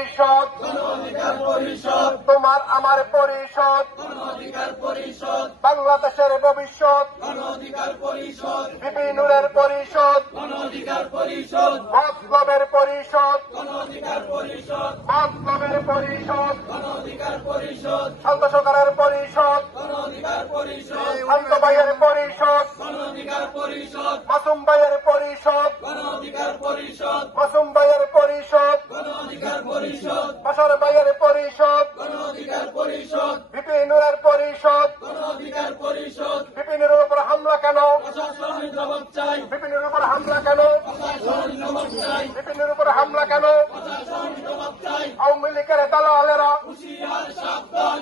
পরিষদ, তোমার আমার পরিষদ, বাংলাদেশের ভবিষ্যৎ, বিপি নুরের পরিষদ, মতলবের পরিষদ, মতলবের পরিষদ, শান্ত সরকারের পরিষদ, শান্ত ভাইয়ের পরিষদ, মাসুম ভাইয়ের পরিষদ, মাসুম ভাইয়ের পরিষদ, বাশার ভাইয়ের পরিষদ, বিপি নুরের পরিষদ, বিপি নুরের উপর হামলা কেন? বিপি নুরের উপর হামলা কেন? বিপি নুরের উপর হামলা কেন? আওয়ামী লীগের দালালেরা,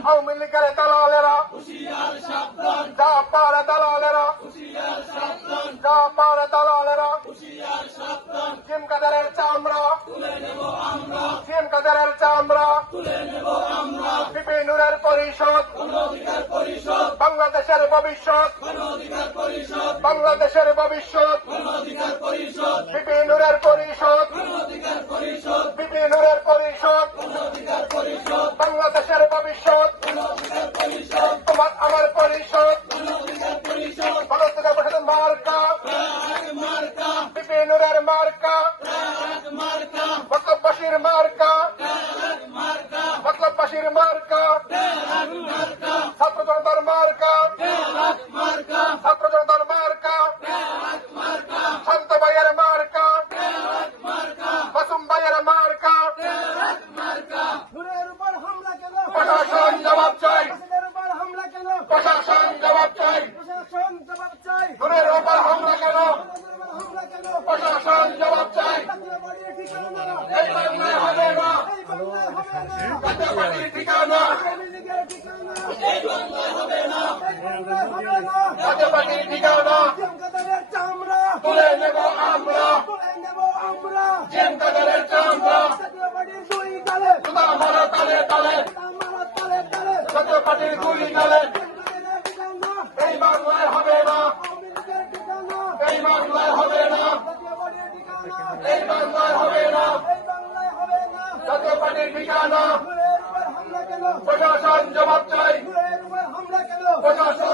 আওয়ামী লীগের দালালেরা, যা পারে দালালেরা, যা পারে দালালেরা, জিম কাদেরের চামড়া, জিম কাদেরের চামড়া, বিপি নুরের পরিষদ, বাংলাদেশের ভবিষ্যৎ, বাংলাদেশের ভবিষ্যৎ, বিপি নুরের পরিষদ, বিপি নুরের পরিষদ, বাংলাদেশের ভবিষ্যৎ, তোমার আমার পরিষদ, ভারতের পরিষদ মার্কা, বিপি নুরের মার্কা, মতলববাসীর মার্কা, মতলববাসীর মার্কা, ছাত্র জনতার মার্কা, ছাত্র জনতার মার্কা, শান্ত ভাইয়ের মার্কা, মাসুম ভাইয়ের মার্কা, প্রশাসন জবাব চাই, প্রশাসন জবাব চাই, নুরের উপর হামলা কেন? প্রশাসন জবাব চাই, এই বাংলায় হবে না, জাতীয় পার্টির ঠিকানা, জাতীয় পার্টির ঠিকানা, তুলে নেব আমরা, জিম কাদেরের চামড়া, জুতা মারা তালে তালে, জাতীয় পার্টির গুলি তালে, এই বাংলায় হবে না, এই বাংলায় হবে না, এই বাংলায় হবে না, জাতীয় পার্টির ঠিকানা, প্রশাসন জবাব চাই, প্রশাসন